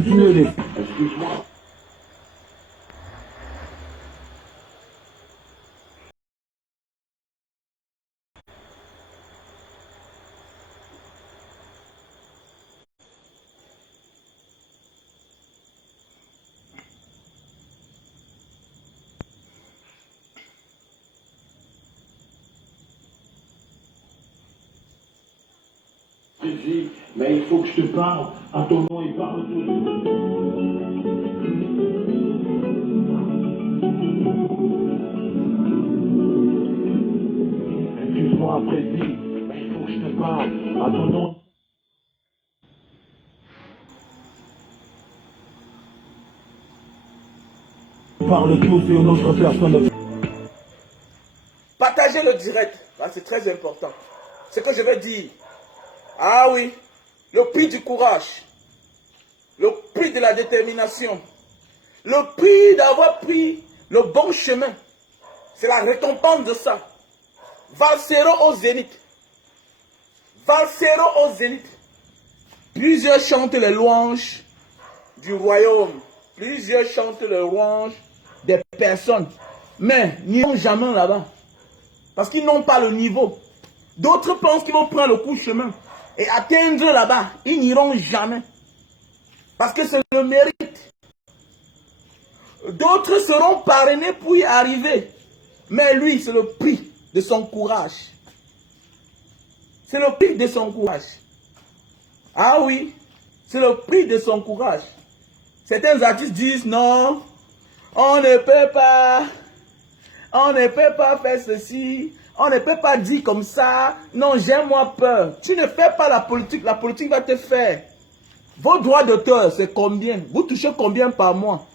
Excuse-moi. Mais il faut que je te parle à ton nom et parle tout. Excuse-moi, Président, mais il faut que je te parle à ton nom. Parle tous et une autre personne. Partagez le direct, c'est très important. Ce que je vais dire. Ah oui, le prix du courage, le prix de la détermination, le prix d'avoir pris le bon chemin. C'est la récompense de ça. Valsero au zénith. Valsero au zénith. Plusieurs chantent les louanges du royaume. Plusieurs chantent les louanges des personnes. Mais n'iront jamais là-bas. Parce qu'ils n'ont pas le niveau. D'autres pensent qu'ils vont prendre le coup de chemin et atteindre là-bas. Ils n'iront jamais. Parce que c'est le mérite. D'autres seront parrainés pour y arriver. Mais lui, c'est le prix de son courage. C'est le prix de son courage. Ah oui, c'est le prix de son courage. Certains artistes disent non, on ne peut pas faire ceci, on ne peut pas dire comme ça, non, j'ai moi peur. Tu ne fais pas la politique va te faire. Vos droits d'auteur, c'est combien? Vous touchez combien par mois?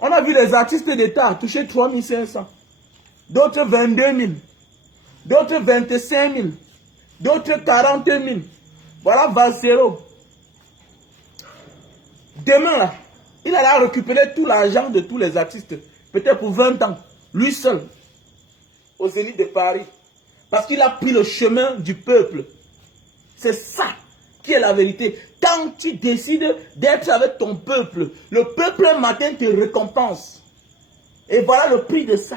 On a vu les artistes d'État toucher 3 500, d'autres 22 000, d'autres 25 000, d'autres 40 000. Voilà Valsero. Demain, là, il allait récupérer tout l'argent de tous les artistes, peut-être pour 20 ans, lui seul, au Zénith de Paris. Parce qu'il a pris le chemin du peuple. C'est ça qui est la vérité. Quand tu décides d'être avec ton peuple, le peuple un matin te récompense. Et voilà le prix de ça.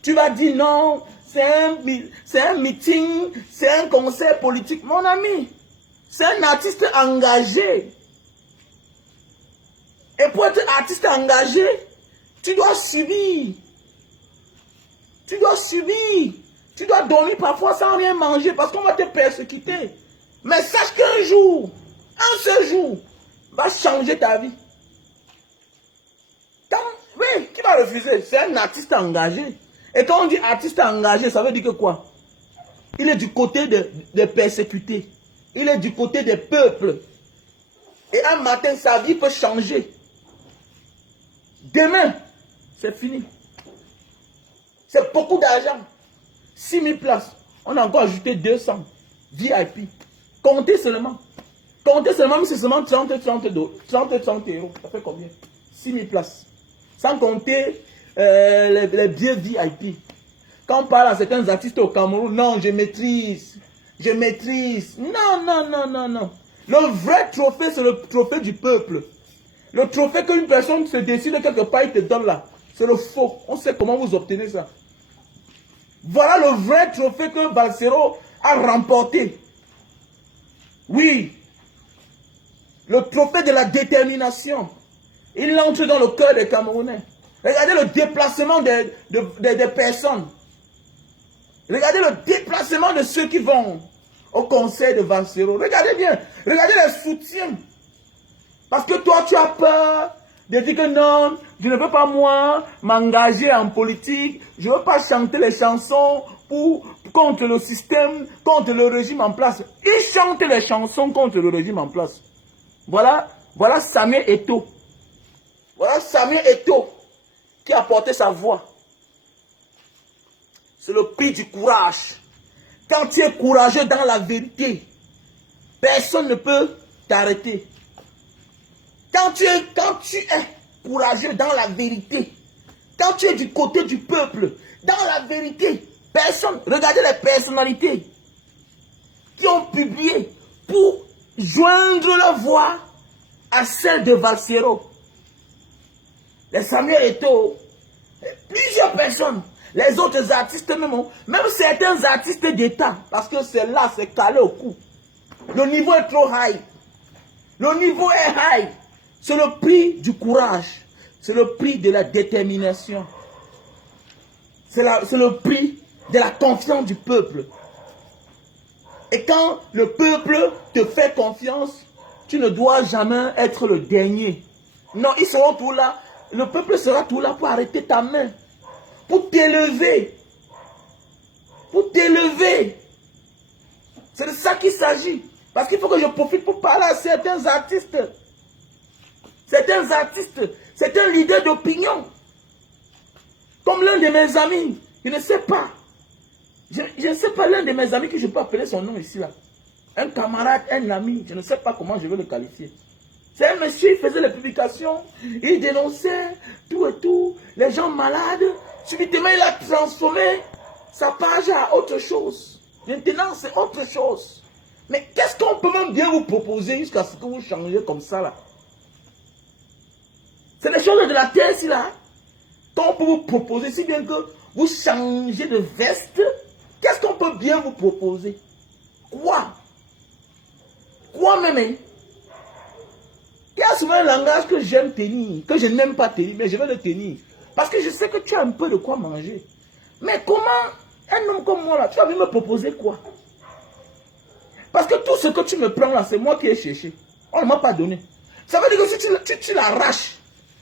Tu vas dire non, c'est un meeting, c'est un concert politique. Mon ami, c'est un artiste engagé. Et pour être artiste engagé, tu dois subir. Tu dois subir. Tu dois dormir parfois sans rien manger parce qu'on va te persécuter. Mais sache qu'un jour, un seul jour, va changer ta vie. Oui, qui va refuser? C'est un artiste engagé. Et quand on dit artiste engagé, ça veut dire que quoi? Il est du côté des persécutés. Il est du côté des peuples. Et un matin, sa vie peut changer. Demain, c'est fini. C'est beaucoup d'argent. 6 000 places. On a encore ajouté 200 VIP. Comptez seulement. Comptez seulement, mais c'est seulement 30 euros. Ça fait combien? 6 000 places. Sans compter les billets VIP. Quand on parle à certains artistes au Cameroun, non, je maîtrise. Je maîtrise. Non, non, non, non, non. Le vrai trophée, c'est le trophée du peuple. Le trophée qu'une personne se décide quelque part, il te donne là. C'est le faux. On sait comment vous obtenez ça. Voilà le vrai trophée que Valsero a remporté. Oui. Le trophée de la détermination. Il entre dans le cœur des Camerounais. Regardez le déplacement des personnes. Regardez le déplacement de ceux qui vont au conseil de Valsero. Regardez bien. Regardez les soutiens. Parce que toi, tu as peur de dire que non, je ne veux pas moi m'engager en politique. Je ne veux pas chanter les chansons contre le système, contre le régime en place. Ils chantent les chansons contre le régime en place. Voilà Samuel Eto'o. Voilà Samuel Eto'o qui a porté sa voix. C'est le prix du courage. Quand tu es courageux dans la vérité, personne ne peut t'arrêter. Quand tu es courageux dans la vérité, quand tu es du côté du peuple, dans la vérité, personne, regardez les personnalités qui ont publié pour joindre leur voix à celle de Valsero, les Samuel Eto'o, plusieurs personnes, les autres artistes même certains artistes d'État, parce que c'est là, c'est calé au cou. Le niveau est trop high. Le niveau est high. C'est le prix du courage. C'est le prix de la détermination. C'est le prix de la confiance du peuple. Et quand le peuple te fait confiance, tu ne dois jamais être le dernier. Non, ils seront tous là. Le peuple sera tout là pour arrêter ta main. Pour t'élever. Pour t'élever. C'est de ça qu'il s'agit. Parce qu'il faut que je profite pour parler à certains artistes. Certains artistes, certains leaders d'opinion. Comme l'un de mes amis, je ne sais pas. Je ne sais pas l'un de mes amis que je peux appeler son nom ici là. Un camarade, un ami, je ne sais pas comment je vais le qualifier. C'est un monsieur, il faisait les publications, il dénonçait tout et tout, les gens malades. Subitement, il a transformé sa page à autre chose. Maintenant, c'est autre chose. Mais qu'est-ce qu'on peut même bien vous proposer jusqu'à ce que vous changez comme ça là? C'est les choses de la terre ici là. Qu'on peut vous proposer, si bien que vous changez de veste, qu'est-ce qu'on peut bien vous proposer? Quoi? Quoi même? Hein? Il y a souvent un langage que j'aime tenir, que je n'aime pas tenir, mais je vais le tenir. Parce que je sais que tu as un peu de quoi manger. Mais comment un homme comme moi là, tu vas venir me proposer quoi? Parce que tout ce que tu me prends là, c'est moi qui ai cherché. On ne m'a pas donné. Ça veut dire que si tu l'arraches,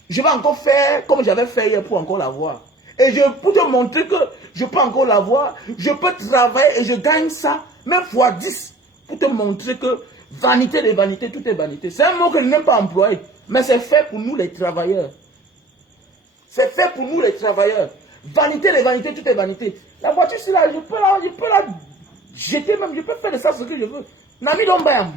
je vais encore faire comme j'avais fait hier pour encore l'avoir. Et pour te montrer que je peux encore l'avoir, je peux travailler et je gagne ça, même fois 10, pour te montrer que vanité de vanité, tout est vanité. C'est un mot que je n'aime pas employer, mais c'est fait pour nous les travailleurs. C'est fait pour nous les travailleurs. Vanité de vanité, tout est vanité. La voiture, c'est là, je peux la jeter même, je peux faire de ça ce que je veux. Nami Dombam.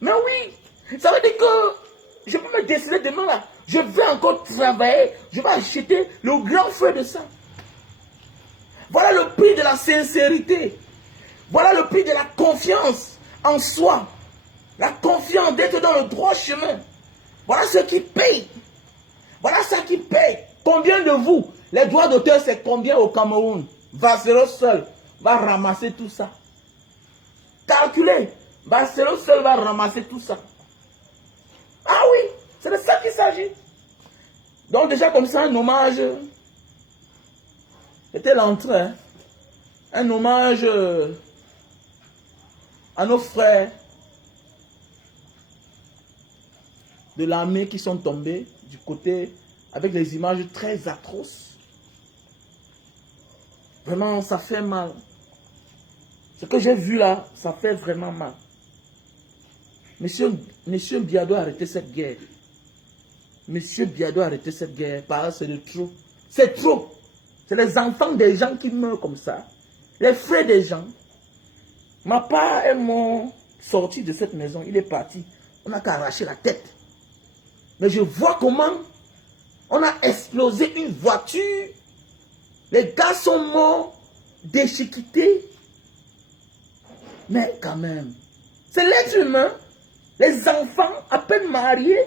Mais oui, ça veut dire que je peux me décider demain là. Je vais encore travailler, je vais acheter le grand feu de ça. Voilà le prix de la sincérité. Voilà le prix de la confiance en soi. La confiance d'être dans le droit chemin. Voilà ce qui paye. Voilà ça qui paye. Combien de vous, les droits d'auteur, c'est combien au Cameroun? Valsero seul va ramasser tout ça. Calculez. Valsero seul va ramasser tout ça. Ah oui, c'est de ça qu'il s'agit. Donc déjà comme ça, un hommage. C'était l'entrée. Hein? Un hommage à nos frères de l'armée qui sont tombés du côté avec des images très atroces. Vraiment, ça fait mal. Ce que j'ai vu là, ça fait vraiment mal. Monsieur Biya doit arrêter cette guerre. Monsieur Biya doit arrêter cette guerre. Parce que c'est de trop. C'est trop. C'est les enfants des gens qui meurent comme ça. Les frères des gens. Ma part, elles m'ont sorti de cette maison. Il est parti. On n'a qu'à arracher la tête. Mais je vois comment on a explosé une voiture. Les gars sont morts, déchiquetés. Mais quand même, c'est l'être humain. Les enfants à peine mariés,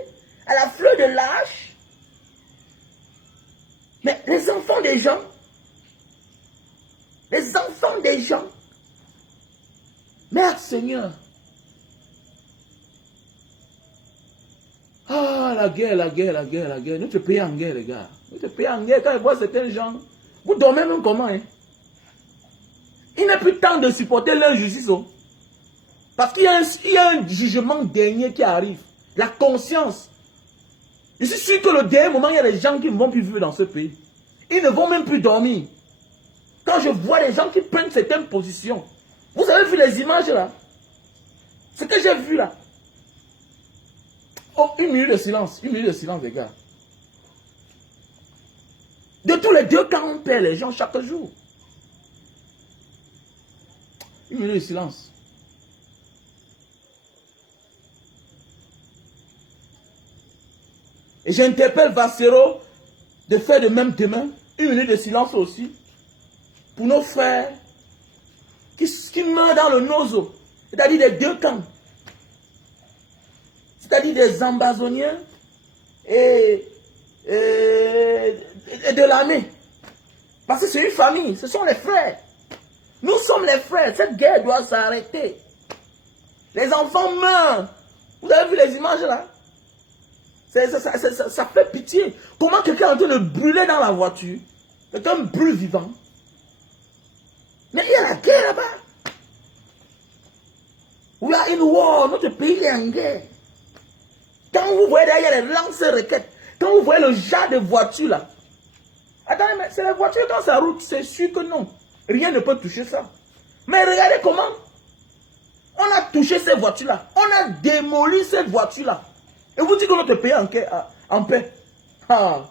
à la fleur de l'âge. Mais les enfants des gens, merde Seigneur. Ah, la guerre. Notre pays est en guerre, les gars. Notre pays est en guerre. Quand je vois certains gens, vous dormez même comment, hein? Il n'est plus temps de supporter l'injustice. Oh. Parce qu'il y a un jugement dernier qui arrive. La conscience. Je suis sûr que le dernier moment, il y a des gens qui ne vont plus vivre dans ce pays. Ils ne vont même plus dormir. Quand je vois les gens qui prennent certaines positions. Vous avez vu les images là? Ce que j'ai vu là. Oh, une minute de silence, les gars. De tous les deux camps, on perd les gens chaque jour. Une minute de silence. Et j'interpelle Valsero de faire de même demain. Une minute de silence aussi. Pour nos frères qui meurent dans le nozo. C'est-à-dire les deux camps. c'est-à-dire des ambazoniens et de l'armée. Parce que c'est une famille, ce sont les frères. Nous sommes les frères, cette guerre doit s'arrêter. Les enfants meurent. Vous avez vu les images là? Ça fait pitié. Comment quelqu'un est en train de brûler dans la voiture? Quelqu'un brûle vivant. Mais il y a la guerre là-bas. We are in war. Notre pays est en guerre. Quand vous voyez derrière les lance-roquettes, quand vous voyez le genre de voiture là, attendez, mais c'est la voiture quand ça roule, c'est sûr que non. Rien ne peut toucher ça. Mais regardez comment on a touché ces voitures-là. On a démoli cette voiture-là. Et vous dites que notre pays est en paix. Ah,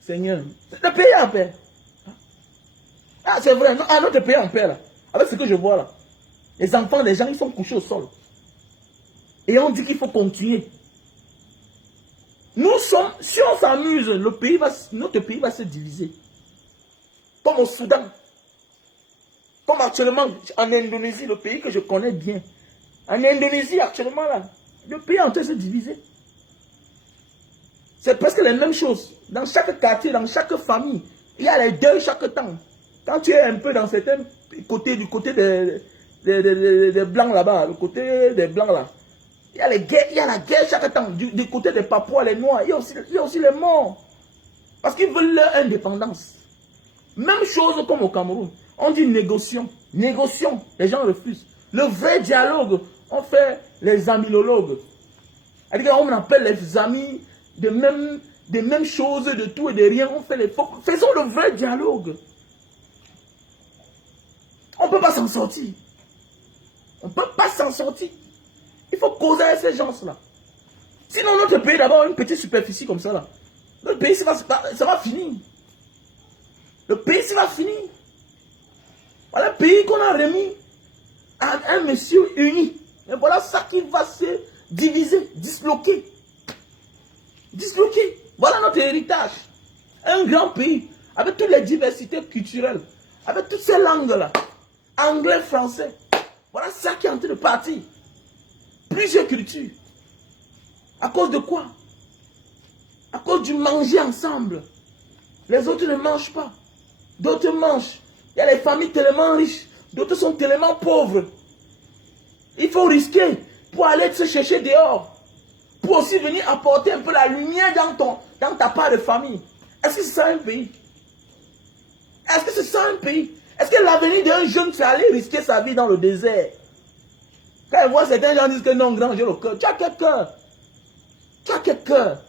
Seigneur, le pays est en paix. Ah, c'est vrai, non, notre pays est en paix là. Avec ce que je vois là. Les enfants des gens, ils sont couchés au sol. Et on dit qu'il faut continuer. Nous sommes, si on s'amuse, notre pays va se diviser. Comme au Soudan. Comme actuellement en Indonésie, le pays que je connais bien. En Indonésie, actuellement, là, le pays est en train de se diviser. C'est presque les mêmes choses. Dans chaque quartier, dans chaque famille, il y a les deuils chaque temps. Quand tu es un peu dans certains côtés, du côté des Blancs là-bas, le côté des Blancs là, il y a la guerre chaque temps. Du côté des Papouas, les Noirs, il y a aussi les morts. Parce qu'ils veulent leur indépendance. Même chose comme au Cameroun. On dit négocions. Négocions. Les gens refusent. Le vrai dialogue, on fait les amilologues. C'est-à-dire qu'on appelle les amis des mêmes choses, de tout et de rien. On fait faisons le vrai dialogue. On ne peut pas s'en sortir. On ne peut pas s'en sortir. Il faut causer avec ces gens-là. Sinon, notre pays, d'abord, une petite superficie comme ça, là. Notre pays, ça va finir. Le pays, ça va finir. Voilà le pays qu'on a remis à un monsieur uni. Et voilà ça qui va se diviser, disloquer. Disloquer. Voilà notre héritage. Un grand pays, avec toutes les diversités culturelles, avec toutes ces langues-là. Anglais, français. Voilà ça qui est en train de partir. Plusieurs cultures. À cause de quoi? À cause du manger ensemble. Les autres ne mangent pas. D'autres mangent. Il y a les familles tellement riches. D'autres sont tellement pauvres. Il faut risquer pour aller se chercher dehors. Pour aussi venir apporter un peu la lumière dans ta part de famille. Est-ce que c'est ça un pays? Est-ce que c'est ça un pays? Est-ce que l'avenir d'un jeune, c'est aller risquer sa vie dans le désert? Quand je vois certains gens disent que non, grand, j'ai le cœur. Tu as quel cœur? Tu as quel cœur?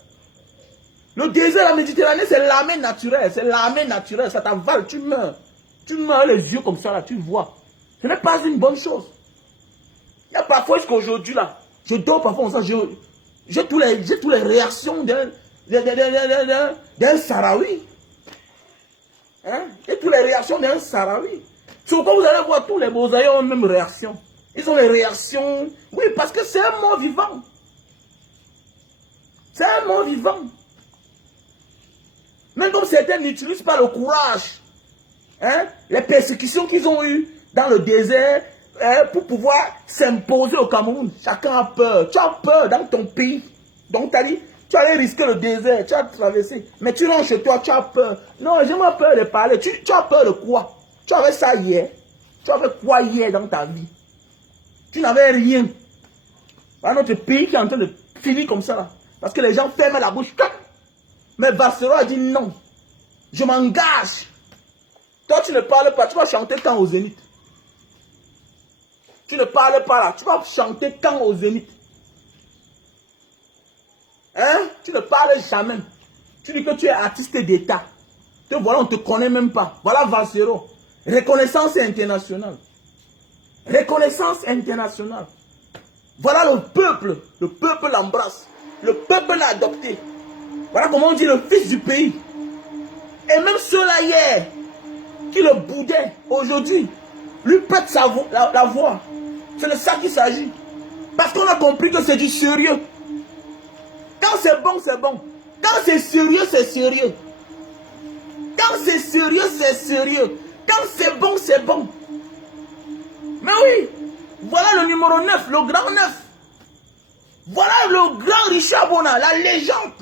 Le désert, la Méditerranée, c'est l'armée naturelle. C'est l'armée naturelle. Ça t'avale, tu meurs. Tu meurs les yeux comme ça, là, tu vois. Ce n'est pas une bonne chose. Il y a parfois, jusqu'aujourd'hui, là, je dors parfois comme ça, j'ai toutes les réactions d'un Sahraoui. Hein? J'ai toutes les réactions d'un Sahraoui. Sur quoi vous allez voir, tous les Mosaïens ont la même réaction. Ils ont les réactions. Oui, parce que c'est un mort vivant. C'est un mort vivant. Même comme certains n'utilisent pas le courage. Hein? Les persécutions qu'ils ont eues dans le désert pour pouvoir s'imposer au Cameroun. Chacun a peur. Tu as peur dans ton pays. Donc tu as dit, tu allais risquer le désert, tu as traversé. Mais tu rentres chez toi, tu as peur. Non, j'ai pas peur de parler. Tu as peur de quoi? Tu avais ça hier. Tu avais quoi hier dans ta vie? Tu n'avais rien. Voilà notre pays qui est en train de finir comme ça. Là. Parce que les gens ferment la bouche. Mais Vassero a dit non. Je m'engage. Toi, tu ne parles pas. Tu vas chanter quand au Zénith? Tu ne parles pas là. Tu vas chanter quand au Zénith? Hein? Tu ne parles jamais. Tu dis que tu es artiste d'État. Te voilà, on ne te connaît même pas. Voilà Vassero. Reconnaissance internationale. Reconnaissance internationale. Voilà le peuple. Le peuple l'embrasse. Le peuple l'a adopté. Voilà comment on dit le fils du pays. Et même ceux-là hier, qui le boudaient, aujourd'hui, lui pète la voix. C'est de ça qu'il s'agit. Parce qu'on a compris que c'est du sérieux. Quand c'est bon, c'est bon. Quand c'est sérieux, c'est sérieux. Quand c'est sérieux, c'est sérieux. Quand c'est bon, c'est bon. Mais oui, voilà le numéro 9, le grand 9. Voilà le grand Richard Bona, la légende.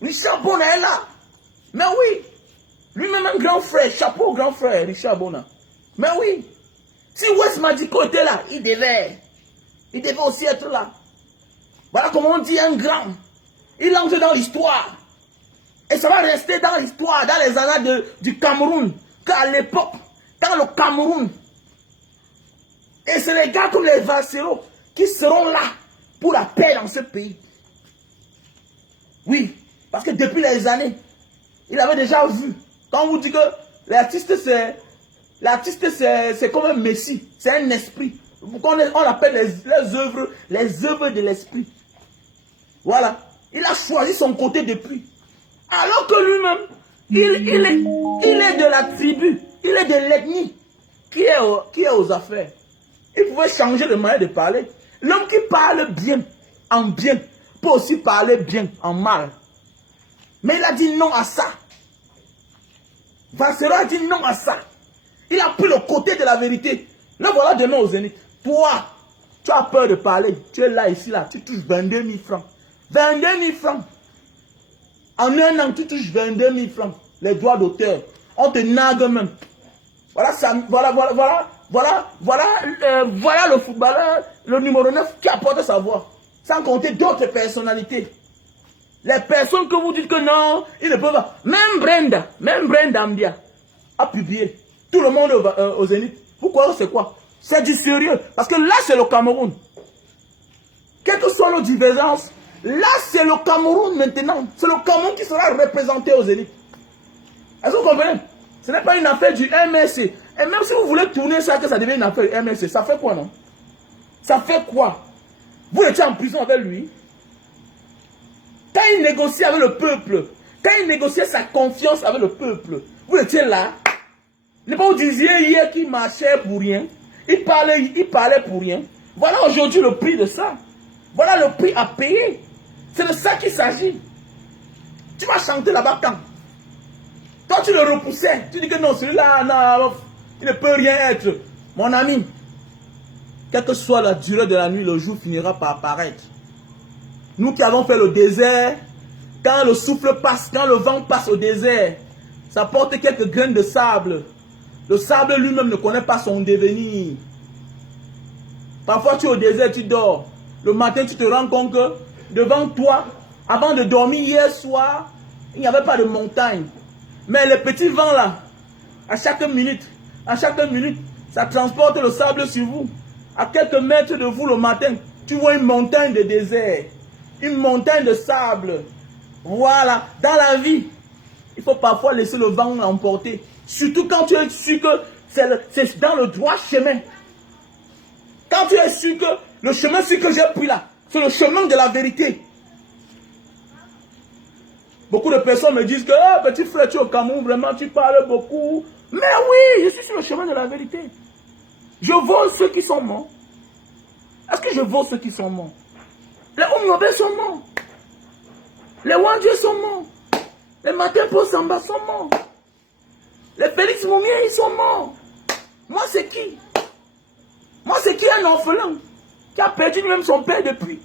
Richard Bona est là. Mais oui, lui-même un grand frère, chapeau grand frère, Richard Bona. Mais oui, si West Madiko était là, il devait aussi être là. Voilà comment on dit un grand. Il entre dans l'histoire. Et ça va rester dans l'histoire, dans les annales du Cameroun. Qu'à l'époque, dans le Cameroun, et c'est les gars comme les Valsero qui seront là pour la paix dans ce pays. Oui, parce que depuis les années, il avait déjà vu. Quand on vous dit que l'artiste c'est comme un messie, c'est un esprit. On appelle les œuvres de l'esprit. Voilà. Il a choisi son côté depuis. Alors que lui-même, il est de la tribu, il est de l'ethnie qui est aux affaires. Il pouvait changer de manière de parler. L'homme qui parle bien, en bien, peut aussi parler bien, en mal. Mais il a dit non à ça. Valsero a dit non à ça. Il a pris le côté de la vérité. Le voilà demain au Zénith. Toi, tu as peur de parler. Tu es là, ici, là. Tu touches 22 000 francs. 22 000 francs. En un an, tu touches 22 000 francs. Les droits d'auteur. On te nague même. Voilà le footballeur, le numéro 9 qui apporte sa voix. Sans compter d'autres personnalités. Les personnes que vous dites que non, ils ne peuvent pas. Même Brenda Ambia a publié. Tout le monde au Zénith. Vous croyez c'est quoi? C'est du sérieux. Parce que là, c'est le Cameroun. Quelles que soient nos divergences, là, c'est le Cameroun maintenant. C'est le Cameroun qui sera représenté aux Zénith. Est-ce que vous comprenez? Ce n'est pas une affaire du MSC. Et même si vous voulez tourner ça, que ça devient une affaire du MSC, ça fait quoi, non? Ça fait quoi? Vous étiez en prison avec lui. Quand il négociait avec le peuple, quand il négociait sa confiance avec le peuple, vous étiez là. Ne pas vous disiez hier qu'il marchait pour rien. Il parlait pour rien. Voilà aujourd'hui le prix de ça. Voilà le prix à payer. C'est de ça qu'il s'agit. Tu vas chanter là-bas quand? Toi, tu le repoussais. Tu dis que non, celui-là, non, il ne peut rien être. Mon ami, quelle que soit la durée de la nuit, le jour finira par apparaître. Nous qui avons fait le désert, quand le souffle passe, quand le vent passe au désert, ça porte quelques graines de sable. Le sable lui-même ne connaît pas son devenir. Parfois, tu es au désert, tu dors. Le matin, tu te rends compte que devant toi, avant de dormir hier soir, il n'y avait pas de montagne. Mais les petits vents là, à chaque minute, ça transporte le sable sur vous. À quelques mètres de vous le matin, tu vois une montagne de désert, une montagne de sable. Voilà, dans la vie, il faut parfois laisser le vent l'emporter. Surtout quand tu es sûr que c'est dans le droit chemin. Quand tu es sûr que le chemin que j'ai pris là, c'est le chemin de la vérité. Beaucoup de personnes me disent que oh, petit frère, tu es au Cameroun, vraiment tu parles beaucoup. Mais oui, je suis sur le chemin de la vérité. Je vole ceux qui sont morts. Est-ce que je vole ceux qui sont morts? Les Oumyobé sont morts. Les Wandjé sont morts. Les Matempo Samba sont morts. Les Félix Moumier, ils sont morts. Moi, c'est qui? Moi, c'est qui un orphelin qui a perdu même son père depuis?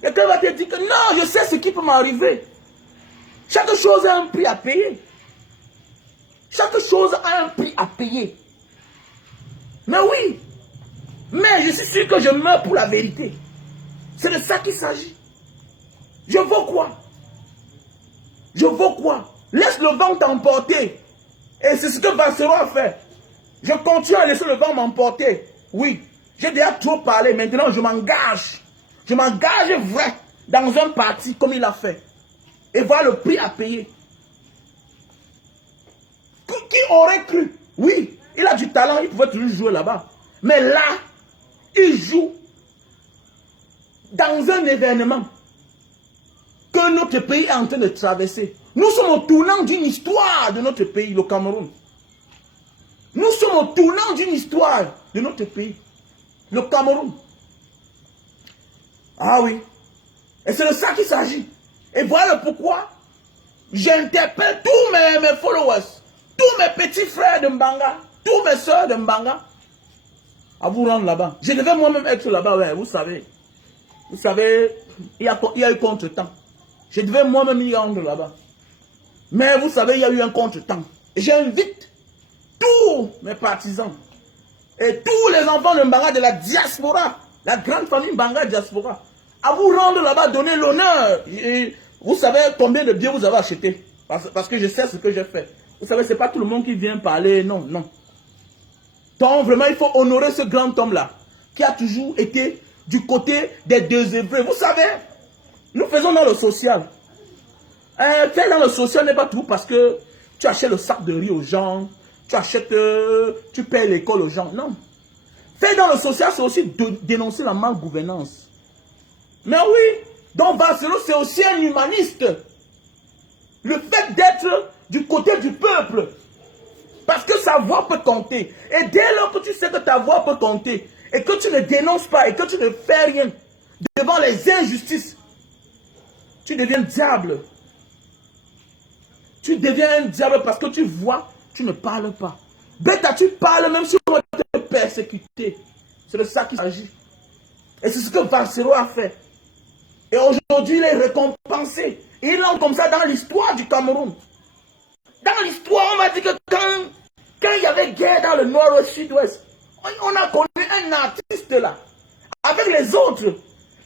Quelqu'un va te dire que non, je sais ce qui peut m'arriver. Chaque chose a un prix à payer. Chaque chose a un prix à payer. Mais oui, mais je suis sûr que je meurs pour la vérité. C'est de ça qu'il s'agit. Je vaux quoi? Je vaux quoi? Laisse le vent t'emporter. Et c'est ce que Valsero a fait. Je continue à laisser le vent m'emporter. Oui, j'ai déjà trop parlé. Maintenant, je m'engage. Je m'engage vrai dans un parti comme il a fait. Et voilà le prix à payer. Qui aurait cru? Oui, il a du talent, il pouvait toujours jouer là-bas. Mais là, il joue dans un événement que notre pays est en train de traverser. Nous sommes au tournant d'une histoire de notre pays, le Cameroun. Nous sommes au tournant d'une histoire de notre pays, le Cameroun. Ah oui. Et c'est de ça qu'il s'agit. Et voilà pourquoi j'interpelle tous mes followers, tous mes petits frères de Mbanga, tous mes soeurs de Mbanga, à vous rendre là-bas. Je devais moi-même être là-bas, ouais, vous savez. Vous savez, il y a eu contre-temps. Je devais moi-même y rendre là-bas. Mais vous savez, il y a eu un contre-temps. Et j'invite tous mes partisans et tous les enfants de Mbanga de la diaspora, la grande famille Mbanga diaspora, à vous rendre là-bas, donner l'honneur. Vous savez combien de biens vous avez acheté. Parce que je sais ce que j'ai fait. Vous savez, ce n'est pas tout le monde qui vient parler. Non, non. Donc vraiment, il faut honorer ce grand homme-là, qui a toujours été du côté des désœuvrés. Vous savez, nous faisons dans le social. Faire dans le social n'est pas tout parce que tu achètes le sac de riz aux gens, tu payes l'école aux gens. Non. Faire dans le social, c'est aussi dénoncer la malgouvernance. Mais oui, donc Barcelone, c'est aussi un humaniste. Le fait d'être du côté du peuple. Parce que sa voix peut compter. Et dès lors que tu sais que ta voix peut compter, et que tu ne dénonces pas, et que tu ne fais rien devant les injustices, tu deviens diable. Tu deviens un diable parce que tu vois, tu ne parles pas. Bêta, tu parles même si on va te persécuter. C'est de ça qu'il s'agit. Et c'est ce que Barcelone a fait. Et aujourd'hui, il est récompensé. Et il entre comme ça dans l'histoire du Cameroun. Dans l'histoire, on m'a dit que quand il y avait guerre dans le nord-ouest, sud-ouest, on a connu un artiste là. Avec les autres.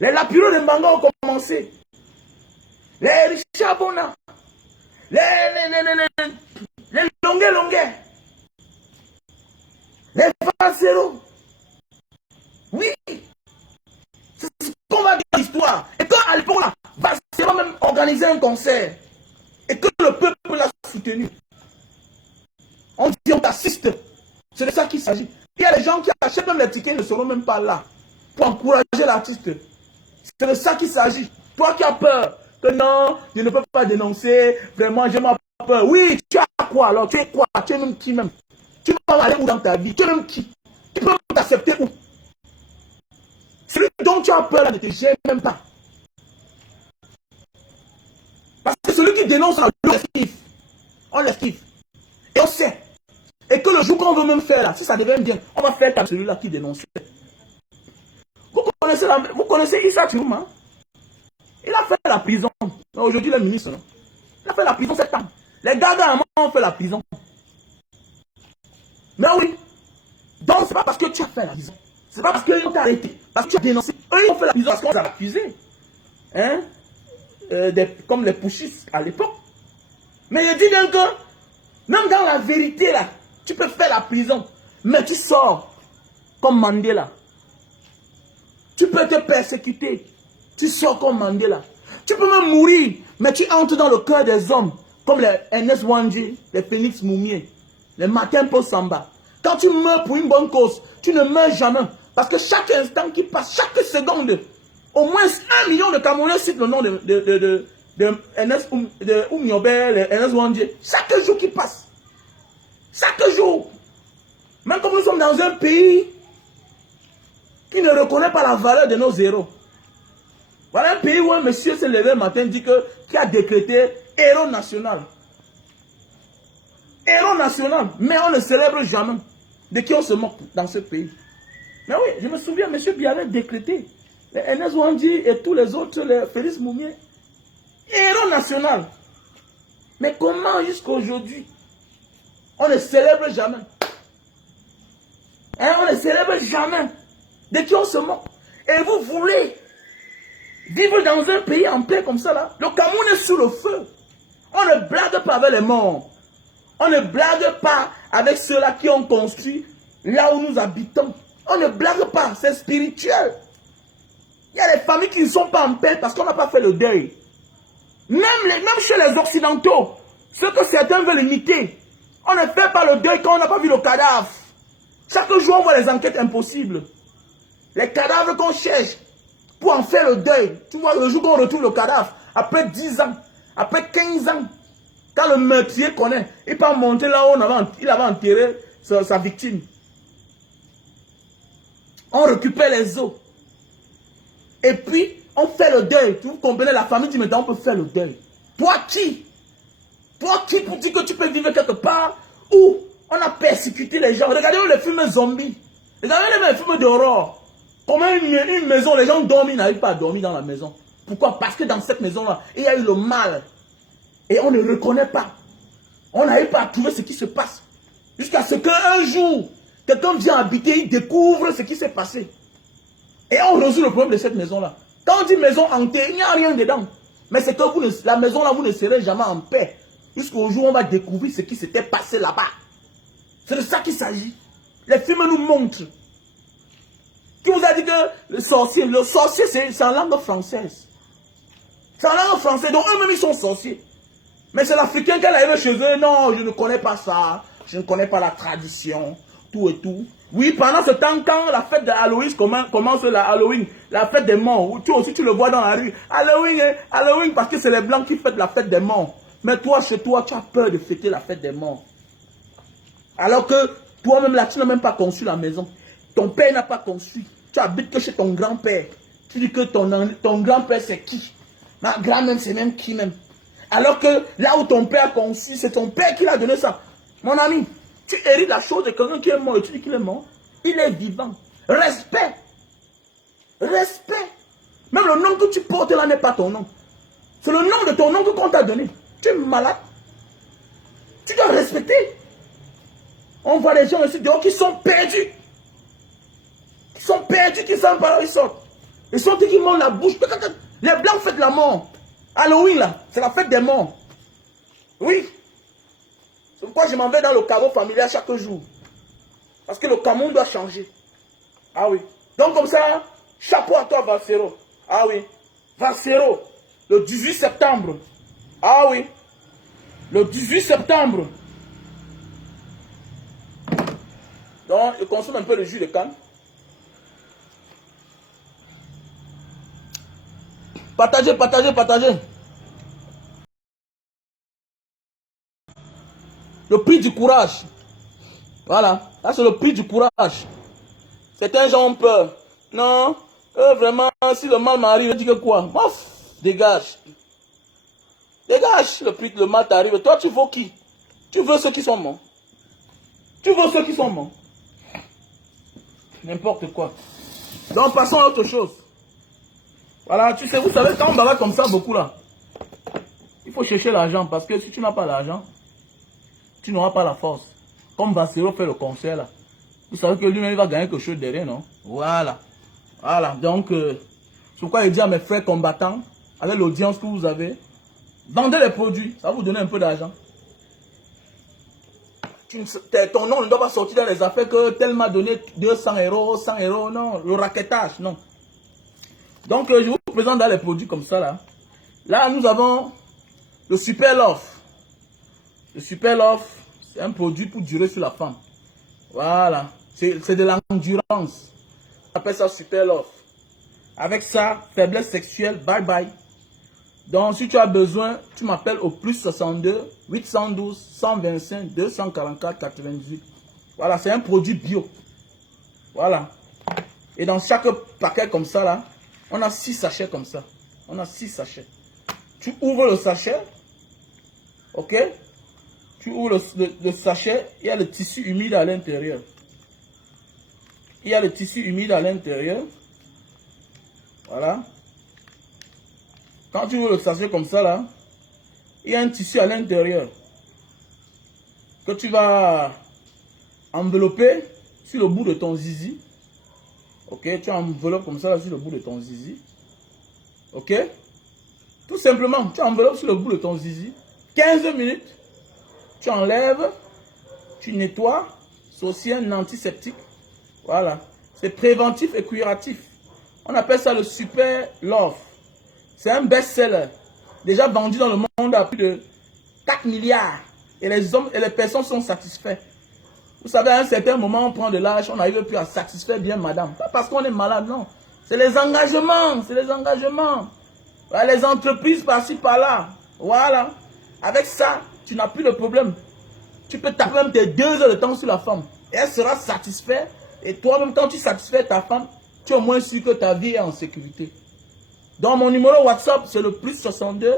Les Lapiro de Mbanga ont commencé. Les Richard Bona. Les Longuet. Les Vancero. Oui. C'est ce qu'on va dire dans l'histoire. Et quand à l'époque là, Vancero même organisé un concert. Et que le peuple l'a soutenu. On dit on t'assiste. C'est de ça qu'il s'agit. Il y a des gens qui achètent même les tickets, ils ne seront même pas là. Pour encourager l'artiste. C'est de ça qu'il s'agit. Toi qui as peur. Que non, je ne peux pas dénoncer. Vraiment, j'ai ma peur. Oui, tu as quoi alors? Tu es quoi? Tu es même qui même? Tu vas aller où dans ta vie? Tu es même qui? Tu peux t'accepter où? Celui dont tu as peur là ne te gêne même pas. Parce que celui qui dénonce, on l'esquive. On l'esquive. Et on sait. Et que le jour qu'on veut même faire là, si ça devient bien, on va faire comme celui-là qui dénonçait. Vous connaissez Issa Chiruma? Il a fait la prison. Aujourd'hui, il est ministre. Non? Il a fait la prison 7 ans. Les gars ont fait la prison. Mais oui. Donc, c'est pas parce que tu as fait la prison. C'est pas parce qu'ils ont arrêté. Parce que tu as dénoncé. Eux, ils ont fait la prison parce qu'on les a accusés. Hein? Comme les pushistes à l'époque. Mais je dis bien que, même dans la vérité, là, tu peux faire la prison. Mais tu sors comme Mandela. Tu peux te persécuter. Tu sors comme Mandela. Tu peux même mourir, mais tu entres dans le cœur des hommes, comme les Ernest Wandji, les Félix Moumier, les Martin Paul Samba. Quand tu meurs pour une bonne cause, tu ne meurs jamais. Parce que chaque instant qui passe, chaque seconde, au moins 1 million de Camerounais citent le nom de Ernest Oumiobe, Ernest Wandji. Chaque jour qui passe. Chaque jour. Même comme nous sommes dans un pays qui ne reconnaît pas la valeur de nos héros. Voilà un pays où un monsieur s'est levé le matin et dit qui a décrété héros national. Héros national. Mais on ne célèbre jamais. De qui on se moque dans ce pays. Mais oui, je me souviens, monsieur Biarritz décrété. Les Ernest Wandji et tous les autres, les Félix Moumier. Héros national. Mais comment jusqu'à aujourd'hui, on ne célèbre jamais. Hein, on ne célèbre jamais. De qui on se moque. Et vous voulez vivre dans un pays en paix comme ça là. Le Cameroun est sous le feu. On ne blague pas avec les morts. On ne blague pas avec ceux-là qui ont construit là où nous habitons. On ne blague pas, c'est spirituel. Il y a des familles qui ne sont pas en paix parce qu'on n'a pas fait le deuil. Même chez les Occidentaux, ce que certains veulent imiter, on ne fait pas le deuil quand on n'a pas vu le cadavre. Chaque jour, on voit les enquêtes impossibles. Les cadavres qu'on cherche pour en faire le deuil. Tu vois, le jour qu'on retrouve le cadavre, après 10 ans, après 15 ans, quand le meurtrier connaît, il peut monter là où il avait enterré sa victime. On récupère les os. Et puis, on fait le deuil. Vous comprenez, la famille dit maintenant on peut faire le deuil. Toi qui pour dire que tu peux vivre quelque part où on a persécuté les gens. Regardez les films zombies. Regardez les films d'horreur. Comment une maison, les gens dorment, ils n'arrivent pas à dormir dans la maison. Pourquoi? Parce que dans cette maison-là, il y a eu le mal. Et on ne reconnaît pas. On n'arrive pas à trouver ce qui se passe. Jusqu'à ce qu'un jour, quelqu'un vient habiter, il découvre ce qui s'est passé. Et on résout le problème de cette maison-là. Quand on dit maison hantée, il n'y a rien dedans. Mais c'est que la maison-là, vous ne serez jamais en paix. Jusqu'au jour où on va découvrir ce qui s'était passé là-bas. C'est de ça qu'il s'agit. Les films nous montrent. Qui vous a dit que le sorcier c'est en langue française. C'est en langue française, donc eux-mêmes ils sont sorciers. Mais c'est l'Africain qui arrive chez eux, non, je ne connais pas ça, je ne connais pas la tradition, tout et tout. Oui, pendant ce temps, quand la fête de Halloween commence, la Halloween, la fête des morts, tu aussi tu le vois dans la rue. Halloween, Halloween, parce que c'est les Blancs qui fêtent la fête des morts. Mais toi, chez toi, tu as peur de fêter la fête des morts. Alors que toi-même là, tu n'as même pas conçu la maison. Ton père n'a pas conçu. Tu habites que chez ton grand-père. Tu dis que ton grand-père c'est qui? Ma grand-mère c'est même qui même? Alors que là où ton père a conçu, c'est ton père qui l'a donné ça. Mon ami, tu hérites la chose de quelqu'un qui est mort et tu dis qu'il est mort. Il est vivant. Respect. Respect. Même le nom que tu portes là n'est pas ton nom. C'est le nom de ton oncle qu'on t'a donné. Tu es malade. Tu dois respecter. On voit les gens ici dehors qui sont perdus. Qui sont perdus, qui savent pas où ils sortent. Ils sont qui montent la bouche. Les Blancs fêtent la mort. Halloween là, c'est la fête des morts. Oui. C'est pourquoi je m'en vais dans le caveau familial chaque jour. Parce que le Cameroun doit changer. Ah oui. Donc comme ça, chapeau à toi Valsero. Ah oui. Valsero, le 18 septembre. Ah oui. Le 18 septembre. Donc, je consomme un peu le jus de canne. Partagez, partagez, partagez. Le prix du courage. Voilà. Là, c'est le prix du courage. Certains gens ont peur. Non. Vraiment, si le mal m'arrive, je dis que quoi? Bof, dégage. Dégage. Le mal t'arrive. Toi, tu veux qui? Tu veux ceux qui sont morts. Tu veux ceux qui sont morts. N'importe quoi. Donc, passons à autre chose. Voilà, tu sais, vous savez, quand on bagarre comme ça, beaucoup là, il faut chercher l'argent parce que si tu n'as pas l'argent, tu n'auras pas la force. Comme Valsero fait le concert là. Vous savez que lui-même, il va gagner quelque chose derrière, non? Voilà. Voilà, donc, c'est pourquoi il dit à mes frères combattants, avec l'audience que vous avez, vendez les produits, ça va vous donner un peu d'argent. Ton nom ne doit pas sortir dans les affaires que tel m'a donné 200 €, 100 €, non, le raquettage, non. Donc, je vous présente dans les produits comme ça, là. Là, nous avons le Super Love. Le Super Love, c'est un produit pour durer sur la femme. Voilà. C'est de l'endurance. On appelle ça Super Love. Avec ça, faiblesse sexuelle, bye bye. Donc, si tu as besoin, tu m'appelles au plus 62 812 125 244 98. Voilà, c'est un produit bio. Voilà. Et dans chaque paquet comme ça, là, on a 6 sachets comme ça. On a 6 sachets. Tu ouvres le sachet. Ok? Tu ouvres le sachet. Il y a le tissu humide à l'intérieur. Il y a le tissu humide à l'intérieur. Voilà. Quand tu ouvres le sachet comme ça, là, il y a un tissu à l'intérieur que tu vas envelopper sur le bout de ton zizi. Ok, tu enveloppes comme ça là, sur le bout de ton zizi. Ok? Tout simplement, tu enveloppes sur le bout de ton zizi. 15 minutes. Tu enlèves. Tu nettoies. C'est aussi un antiseptique. Voilà. C'est préventif et curatif. On appelle ça le Super Love. C'est un best-seller. Déjà vendu dans le monde à plus de 4 milliards. Et les hommes et les personnes sont satisfaits. Vous savez, à un certain moment, on prend de l'âge, on n'arrive plus à satisfaire bien madame. Pas parce qu'on est malade, non. C'est les engagements, c'est les engagements. Voilà, les entreprises par-ci, par-là. Voilà. Avec ça, tu n'as plus de problème. Tu peux taper même tes 2 heures de temps sur la femme. Et elle sera satisfaite. Et toi-même, quand tu satisfais ta femme, tu es au moins sûr que ta vie est en sécurité. Donc, mon numéro WhatsApp, c'est le plus 62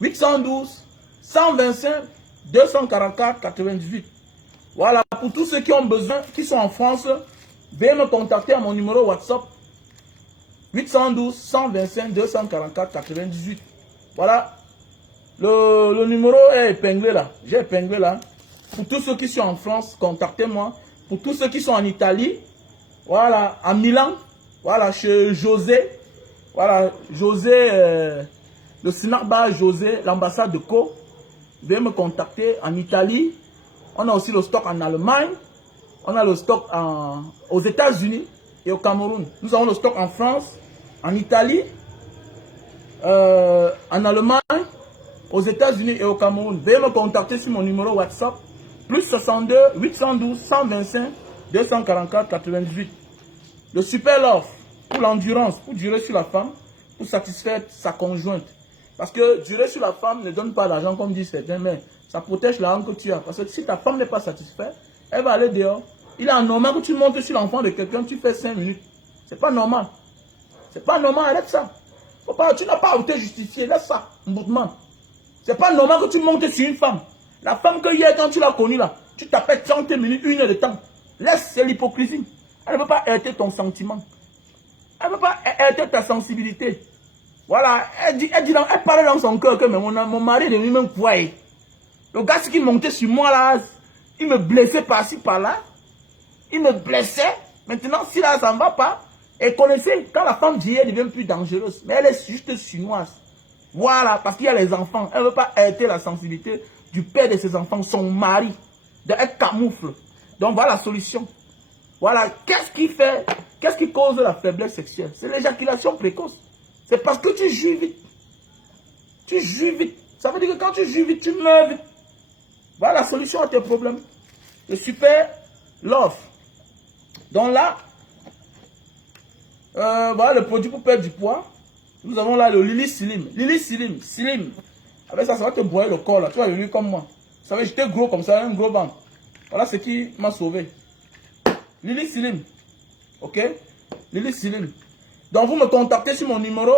812 125 244 98. Voilà, pour tous ceux qui ont besoin, qui sont en France, veuillez me contacter à mon numéro WhatsApp 812 125 244 98. Voilà. Le numéro est épinglé là. J'ai épinglé là. Pour tous ceux qui sont en France, contactez-moi. Pour tous ceux qui sont en Italie, voilà, à Milan, voilà, chez José. Voilà, José, le snack bar José, l'ambassade de Co. Veuillez me contacter en Italie. On a aussi le stock en Allemagne. On a le stock aux États-Unis et au Cameroun. Nous avons le stock en France, en Italie, en Allemagne, aux États-Unis et au Cameroun. Veuillez me contacter sur mon numéro WhatsApp. Plus 62 812 125 244 98. Le super love pour l'endurance, pour durer sur la femme, pour satisfaire sa conjointe. Parce que durer sur la femme ne donne pas l'argent comme disent certains, mais ça protège l'argent que tu as. Parce que si ta femme n'est pas satisfaite, elle va aller dehors. Il est anormal que tu montes sur l'enfant de quelqu'un, tu fais 5 minutes. C'est pas normal. C'est pas normal, arrête ça. Faut pas, tu n'as pas à te justifier, laisse ça, mboutement. C'est pas normal que tu montes sur une femme. La femme que hier, quand tu l'as connue là, tu t'appelles 30 minutes, 1 heure de temps. Laisse, c'est l'hypocrisie. Elle ne peut pas heurter ton sentiment. Elle ne peut pas heurter ta sensibilité. Voilà, elle parlait dans son cœur que mon mari est devenu même quoi. Le gars qui montait sur moi là, il me blessait par-ci, par-là. Il me blessait. Maintenant, si là, ça ne va pas, et connaissez, quand la femme d'hier devient plus dangereuse, mais elle est juste chinoise. Voilà, parce qu'il y a les enfants. Elle ne veut pas heurter la sensibilité du père de ses enfants, son mari. Elle camoufle. Donc voilà la solution. Voilà, qu'est-ce qui cause la faiblesse sexuelle? C'est l'éjaculation précoce. C'est parce que tu jouis vite. Tu jouis vite. Ça veut dire que quand tu jouis vite, tu meurs vite. Voilà la solution à tes problèmes. Le super love. Donc là, voilà le produit pour perdre du poids. Nous avons là le Lily Slim. Lily Slim, Slim. Avec ça, ça va te broyer le corps là. Tu vas devenir comme moi. Vous savez, j'étais gros comme ça, un gros ventre. Voilà ce qui m'a sauvé. Lily Slim. Ok? Lily Slim. Donc vous me contactez sur mon numéro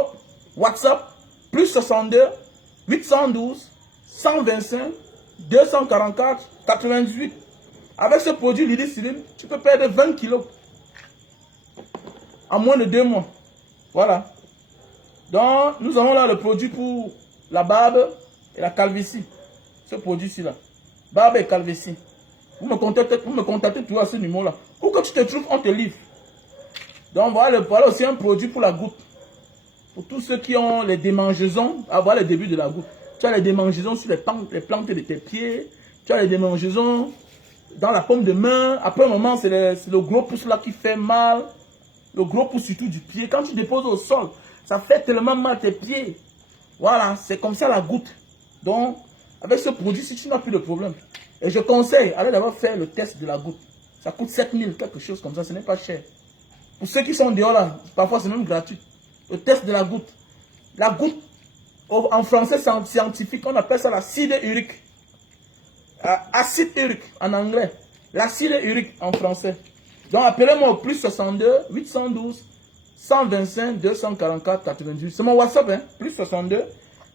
WhatsApp plus 62 812 125 244 98. Avec ce produit Lily Slim, tu peux perdre 20 kilos en moins de 2 mois. Voilà. Donc nous avons là le produit pour la barbe et la calvitie. Ce produit-ci là. Barbe et calvitie. Vous me contactez toujours à ce numéro-là. Où que tu te trouves, on te livre. Donc voilà aussi un produit pour la goutte. Pour tous ceux qui ont les démangeaisons, avoir le début de la goutte. Tu as les démangeaisons sur les plantes de tes pieds. Tu as les démangeaisons dans la paume de main. Après un moment, c'est le gros pouce là qui fait mal. Le gros pouce surtout du pied. Quand tu déposes au sol, ça fait tellement mal tes pieds. Voilà, c'est comme ça la goutte. Donc, avec ce produit, si tu n'as plus de problème. Et je conseille, allez d'abord faire le test de la goutte. Ça coûte 7000, quelque chose comme ça, ce n'est pas cher. Pour ceux qui sont dehors là, parfois c'est même gratuit. Le test de la goutte. La goutte, en français scientifique, on appelle ça l'acide urique. Acide urique en anglais. L'acide urique en français. Donc appelez-moi au plus 62 812 125 244 98. C'est mon WhatsApp, hein? Plus 62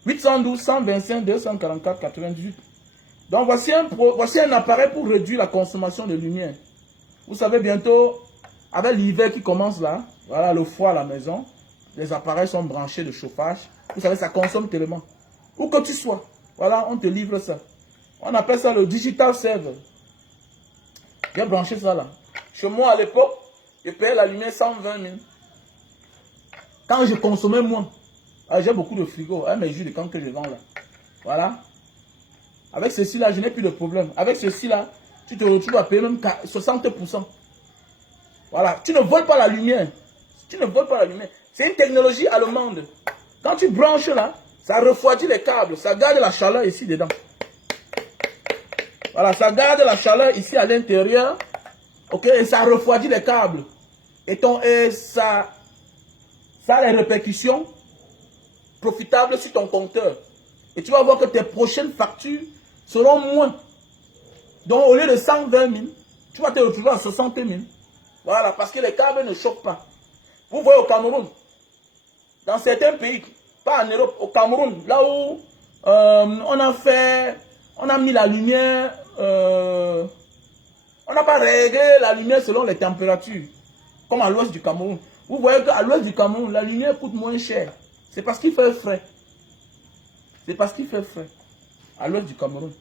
812 125 244 98. Donc voici un appareil pour réduire la consommation de lumière. Vous savez, bientôt, avec l'hiver qui commence là, voilà le froid à la maison, les appareils sont branchés de chauffage. Vous savez, ça consomme tellement. Où que tu sois, voilà, on te livre ça. On appelle ça le digital server. J'ai branché ça là. Chez moi à l'époque, je payais la lumière 120 000. Quand je consommais moins, j'ai beaucoup de frigo, mes jus de camp que je vends là. Voilà. Avec ceci là, je n'ai plus de problème. Avec ceci là, tu te retrouves à payer même 60%. Voilà. Tu ne voles pas la lumière. Tu ne voles pas la lumière. C'est une technologie allemande. Quand tu branches là, ça refroidit les câbles. Ça garde la chaleur ici dedans. Voilà, ça garde la chaleur ici à l'intérieur. Ok, et ça refroidit les câbles. Et ça a les répercussions profitables sur ton compteur. Et tu vas voir que tes prochaines factures seront moins. Donc au lieu de 120 000, tu vas te retrouver à 60 000. Voilà, parce que les câbles ne choquent pas. Vous voyez au Cameroun, dans certains pays, pas en Europe, au Cameroun, là où on a mis la lumière, on n'a pas réglé la lumière selon les températures, comme à l'ouest du Cameroun. Vous voyez qu'à l'ouest du Cameroun, la lumière coûte moins cher. C'est parce qu'il fait frais. C'est parce qu'il fait frais. À l'ouest du Cameroun.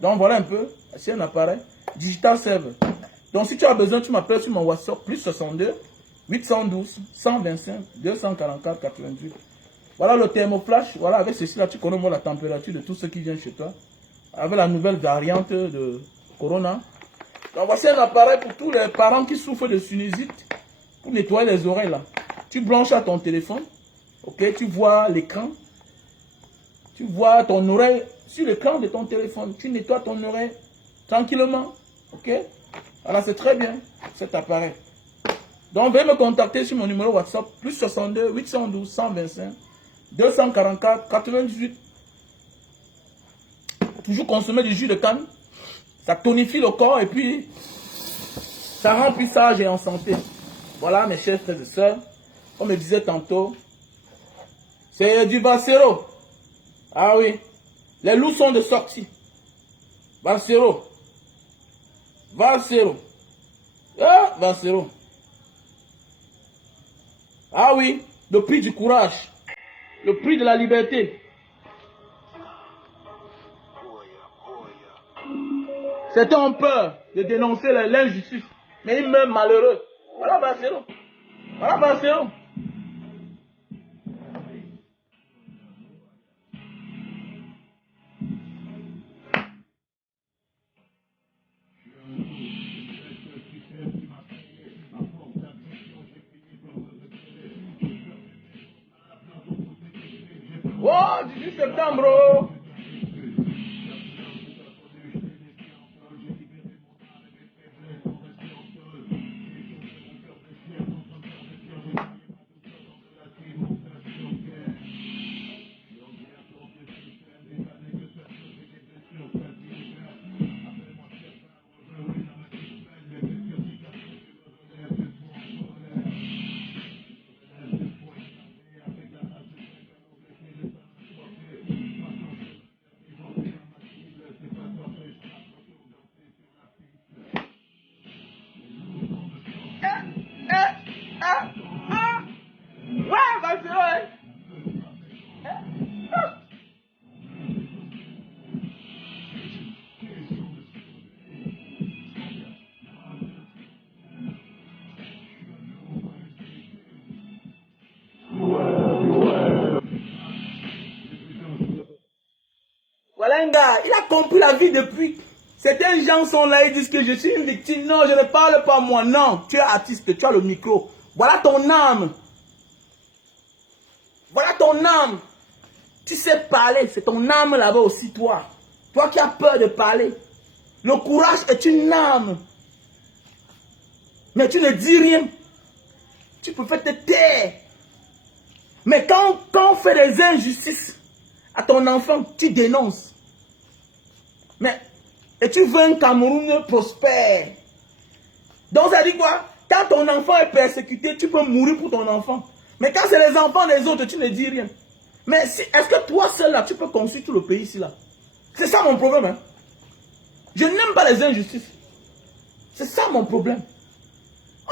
Donc voilà un peu. C'est un appareil. Digital Server. Donc si tu as besoin, tu m'appelles sur mon WhatsApp. Plus 62 812 125 244 88. Voilà le thermoflash. Voilà, avec ceci là, tu connais moi la température de tout ce qui vient chez toi. Avec la nouvelle variante de Corona. Donc voici un appareil pour tous les parents qui souffrent de sinusite. Pour nettoyer les oreilles là. Tu branches à ton téléphone. Ok, tu vois l'écran. Tu vois ton oreille sur l'écran de ton téléphone. Tu nettoies ton oreille tranquillement. Ok. Voilà, c'est très bien cet appareil. Donc veuillez me contacter sur mon numéro WhatsApp. Plus 62 812 125 244 98. Toujours consommer du jus de canne. Ça tonifie le corps et puis ça rend plus sage et en santé. Voilà mes chers frères et sœurs. Comme je disais tantôt, c'est du Valsero. Ah oui. Les loups sont de sortie. Valsero. Valsero. Ah, Valsero. Ah oui. Le prix du courage. Le prix de la liberté. Certains ont peur de dénoncer l'injustice. Mais ils meurent malheureux. Voilà Valsero. Voilà Valsero. Oh, 18 septembre. Oh. Ouais, Valsero, hein. Voilà un gars, il a compris la vie depuis. Certains gens sont là, ils disent que je suis une victime. Non, je ne parle pas moi. Non, tu es artiste, tu as le micro. Voilà ton âme. Voilà ton âme. Tu sais parler, c'est ton âme là-bas aussi, toi. Toi qui as peur de parler. Le courage est une âme. Mais tu ne dis rien. Tu peux faire te taire. Mais quand on fait des injustices à ton enfant, tu dénonces. Mais, et tu veux un Cameroun prospère. Donc ça dit quoi? Quand ton enfant est persécuté, tu peux mourir pour ton enfant. Mais quand c'est les enfants des autres, tu ne dis rien. Mais si, est-ce que toi seul là, tu peux construire tout le pays ici là? C'est ça mon problème. Hein? Je n'aime pas les injustices. C'est ça mon problème.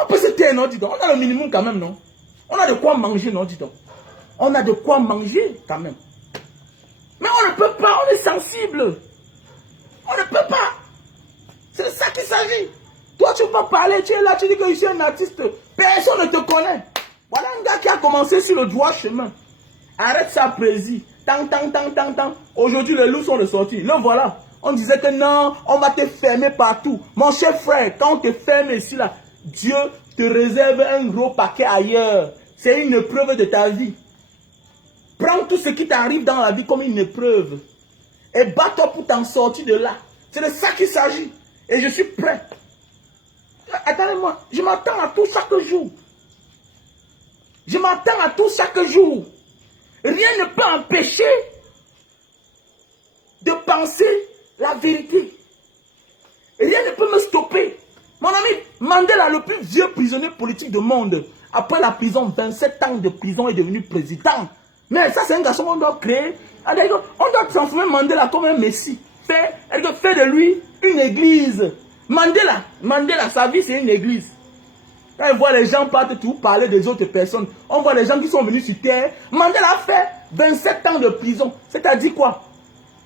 On peut se taire, non, dis donc. On a le minimum quand même, non? On a de quoi manger, non, dis donc. On a de quoi manger quand même. Mais on ne peut pas, on est sensible. On ne peut pas. C'est de ça qu'il s'agit. Toi, tu peux parler, tu es là, tu dis que je suis un artiste. Personne ne te connaît. Voilà un gars qui a commencé sur le droit chemin. Arrête ça, président. Tang, tang, tang, tang, tang. Aujourd'hui, les loups sont ressortis. Le voilà. On disait que non, on va te fermer partout. Mon cher frère, quand on te ferme ici, là, Dieu te réserve un gros paquet ailleurs. C'est une épreuve de ta vie. Prends tout ce qui t'arrive dans la vie comme une épreuve. Et bats-toi pour t'en sortir de là. C'est de ça qu'il s'agit. Et je suis prêt. Attendez-moi, je m'attends à tout chaque jour. Je m'attends à tout chaque jour. Rien ne peut empêcher de penser la vérité. Rien ne peut me stopper. Mon ami, Mandela, le plus vieux prisonnier politique du monde, après la prison, 27 ans de prison, est devenu président. Mais ça, c'est un garçon qu'on doit créer. On doit transformer Mandela comme un messie. Faire de lui une église. Mandela, sa vie, c'est une église. Quand on voit les gens partout parler des autres personnes, on voit les gens qui sont venus sur terre. Mandela a fait 27 ans de prison. C'est-à-dire quoi?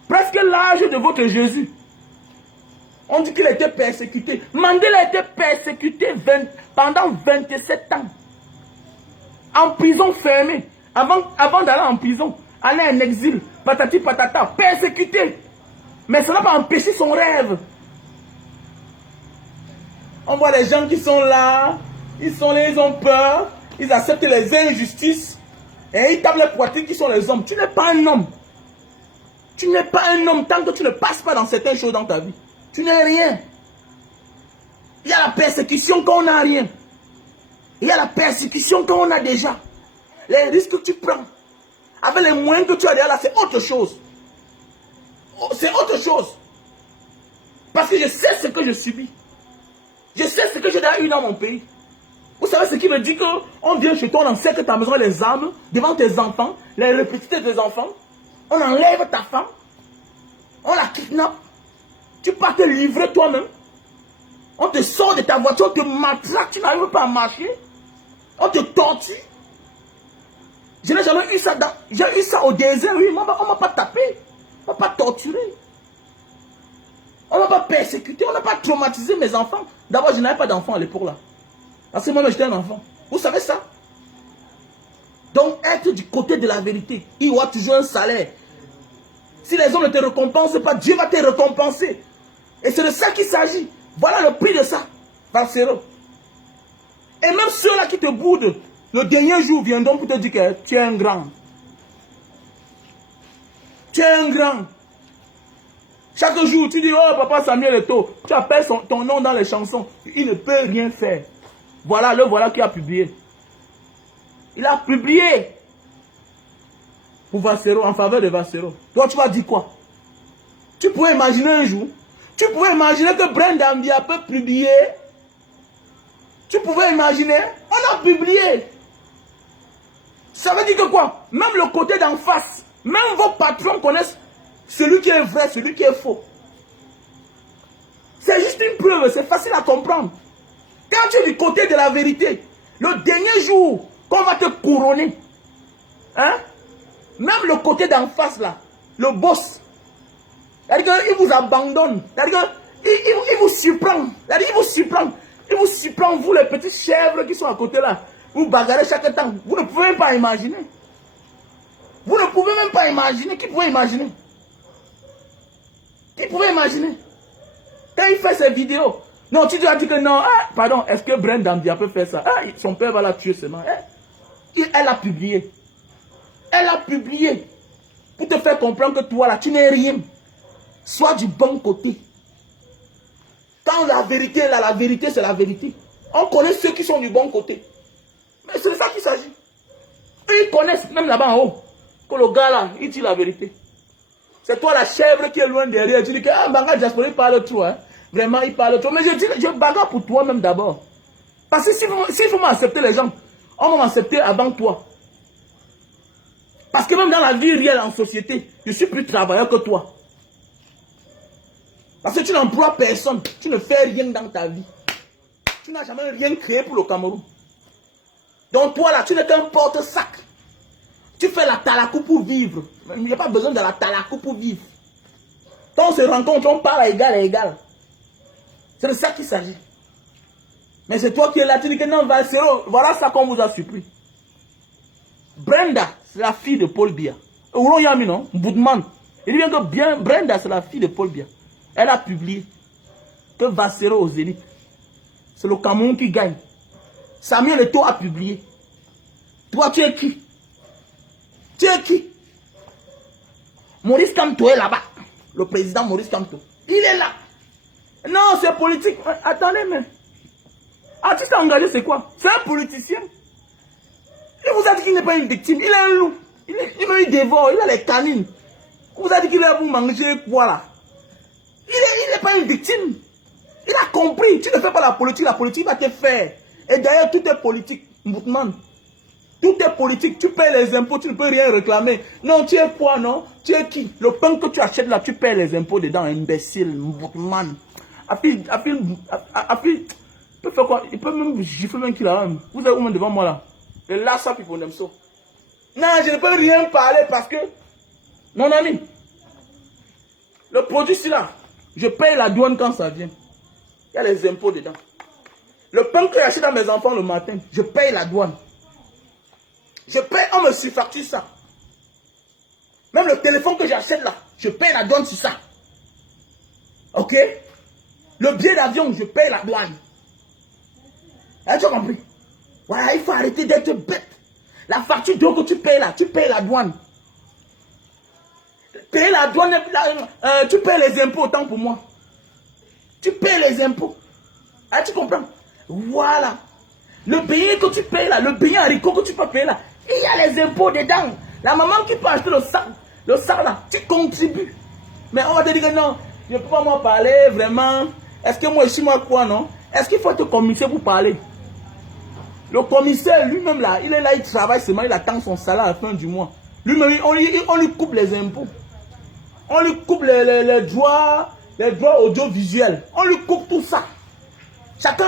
Presque l'âge de votre Jésus. On dit qu'il a été persécuté. Mandela a été persécuté pendant 27 ans. En prison fermée. Avant d'aller en prison, aller en exil, patati patata, persécuté. Mais ça n'a pas empêché son rêve. On voit les gens qui sont là, ils ont peur, ils acceptent les injustices et ils tapent les poitrines qui sont les hommes. Tu n'es pas un homme. Tu n'es pas un homme tant que tu ne passes pas dans certaines choses dans ta vie. Tu n'es rien. Il y a la persécution quand on n'a rien. Il y a la persécution quand on a déjà. Les risques que tu prends, avec les moyens que tu as derrière là, c'est autre chose. C'est autre chose. Parce que je sais ce que je subis. Je sais ce que j'ai déjà eu dans mon pays. Vous savez ce qui me dit qu'on vient chez toi, on encercle ta maison les armes devant tes enfants, les répétitions de tes enfants. On enlève ta femme. On la kidnappe. Tu pars te livrer toi-même. On te sort de ta voiture, on te matraque, tu n'arrives pas à marcher. On te torture. Je n'ai jamais eu ça. J'ai eu ça au désert, oui. On ne m'a pas tapé. On ne m'a pas torturé. On ne m'a pas persécuté. On n'a pas traumatisé mes enfants. D'abord, je n'avais pas d'enfant à l'époque là. Parce que moi, j'étais un enfant. Vous savez ça? Donc, être du côté de la vérité. Il y aura toujours un salaire. Si les hommes ne te récompensent pas, Dieu va te récompenser. Et c'est de ça qu'il s'agit. Voilà le prix de ça. Valsero. Et même ceux-là qui te boudent, le dernier jour viendront pour te dire que tu es un grand. Tu es un grand. Chaque jour, tu dis, oh papa Samuel Eto'o, tu appelles ton nom dans les chansons. Il ne peut rien faire. Voilà, le voilà qui a publié. Il a publié pour Valsero, en faveur de Valsero. Toi, tu vas dire quoi? Tu pourrais imaginer un jour, tu pouvais imaginer que Brenda Mbia peut publier. Tu pouvais imaginer, on a publié. Ça veut dire que quoi? Même le côté d'en face, même vos patrons connaissent celui qui est vrai, celui qui est faux. C'est juste une preuve, c'est facile à comprendre. Quand tu es du côté de la vérité, le dernier jour qu'on va te couronner, hein, même le côté d'en face là, le boss, c'est-à-dire qu'il vous abandonne, c'est-à-dire qu'il vous surprend, c'est-à-dire qu'il vous surprend. Il vous surprend, vous les petites chèvres qui sont à côté là, vous bagarrez chaque temps, vous ne pouvez même pas imaginer. Vous ne pouvez même pas imaginer, qui pouvait imaginer? Qui pouvait imaginer? Quand il fait ses vidéos, non, tu dois dire que non, ah, pardon, est-ce que Brenda Mbia peut faire ça? Ah, son père va la tuer seulement. Elle a publié. Elle a publié. Pour te faire comprendre que toi là, tu n'es rien. Sois du bon côté. Quand la vérité est là, la vérité c'est la vérité. On connaît ceux qui sont du bon côté. Mais c'est de ça qu'il s'agit. Ils connaissent, même là-bas en haut, que le gars là, il dit la vérité. C'est toi la chèvre qui est loin derrière. Tu dis que ah, Banga Diaspora, il parle trop. Hein. Vraiment, il parle trop. Mais je dis, je bagarre pour toi-même d'abord. Parce que s'il faut m'accepter les gens, on va m'accepter avant toi. Parce que même dans la vie réelle en société, je suis plus travailleur que toi. Parce que tu n'emploies personne. Tu ne fais rien dans ta vie. Tu n'as jamais rien créé pour le Cameroun. Donc toi là, tu n'es qu'un porte-sac. Tu fais la talakou pour vivre. Il n'y a pas besoin de la talakou pour vivre. Quand on se rencontre, on parle à égal à égal. C'est de ça qu'il s'agit. Mais c'est toi qui es là, tu dis que non, Valsero, voilà ça qu'on vous a surpris. Brenda, c'est la fille de Paul Biya. Oulon Yami, non? Boudman. Il dit bien que bien, Brenda, c'est la fille de Paul Biya. Elle a publié que Valsero au Zénith. C'est le Cameroun qui gagne. Samuel Eto'o a publié. Toi, tu es qui? Tu es qui? Maurice Kamto est là-bas. Le président Maurice Kamto. Il est là. Non, c'est politique. Attendez, mais. Artiste engagé, c'est quoi? C'est un politicien. Il vous a dit qu'il n'est pas une victime. Il est un loup. Il dévore. Il a les canines. Il vous a dit qu'il est pour manger quoi là? Il n'est pas une victime. Il a compris. Tu ne fais pas la politique va te faire. Et d'ailleurs, tout est politique. Mboutman. Tout est politique. Tu payes les impôts, tu ne peux rien réclamer. Non, tu es quoi, non? Tu es qui? Le pain que tu achètes là, tu payes les impôts dedans, imbécile, Mboutman. peut faire quoi? Il peut même gifler même qu'il a. Vous êtes où même devant moi là? Et là, ça, puis pour Non, je ne peux rien parler parce que, mon ami, le produit, c'est là. Je paye la douane quand ça vient. Il y a les impôts dedans. Le pain que j'achète à mes enfants le matin, je paye la douane. Je paye, on me surfacture ça. Même le téléphone que j'achète là, je paye la douane sur ça. Ok? Le billet d'avion, je paye la douane. Tu as compris? Voilà, il faut arrêter d'être bête. La facture d'eau que tu payes là, tu payes la douane. Payer la douane, tu payes les impôts autant pour moi. Tu payes les impôts. Tu comprends? Voilà. Le billet que tu payes là, le billet haricot que tu peux payer là, il y a les impôts dedans. La maman qui peut acheter le sac là, tu contribues. Mais on va te dire que non, je ne peux pas moi parler vraiment. Est-ce que moi je suis moi quoi, non? Est-ce qu'il faut être commissaire pour parler? Le commissaire lui-même là, il est là, il travaille seulement, il attend son salaire à la fin du mois. Lui-même, on lui coupe les impôts. On lui coupe les droits audiovisuels. On lui coupe tout ça. Chacun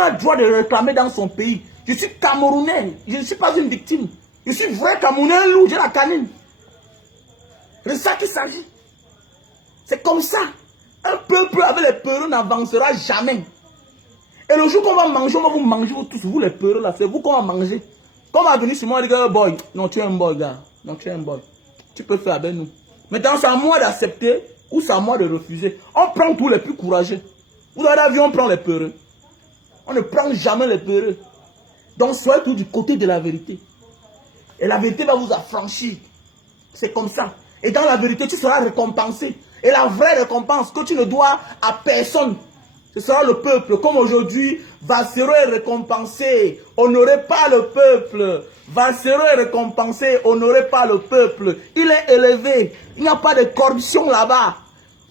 a le droit de réclamer dans son pays. Je suis Camerounais, je ne suis pas une victime. Je suis vrai Camerounais, loup, j'ai la canine. C'est ça qu'il s'agit. C'est comme ça. Un peuple avec les peureux n'avancera jamais. Et le jour qu'on va manger, on va vous manger vous tous, vous les peureux là, c'est vous qu'on va manger. Quand on va venir sur moi et dire, boy, non tu es un boy gars, non tu es un boy. Tu peux faire avec nous. Maintenant c'est à moi d'accepter ou c'est à moi de refuser. On prend tous les plus courageux. Vous avez vu, on prend les peureux. On ne prend jamais les peureux. Donc soyez tout du côté de la vérité. Et la vérité va vous affranchir. C'est comme ça. Et dans la vérité, tu seras récompensé. Et la vraie récompense que tu ne dois à personne, ce sera le peuple. Comme aujourd'hui, Vassero est récompensé. Honorez pas le peuple. Vassero est récompensé. Honorez pas le peuple. Il est élevé. Il n'y a pas de corruption là-bas.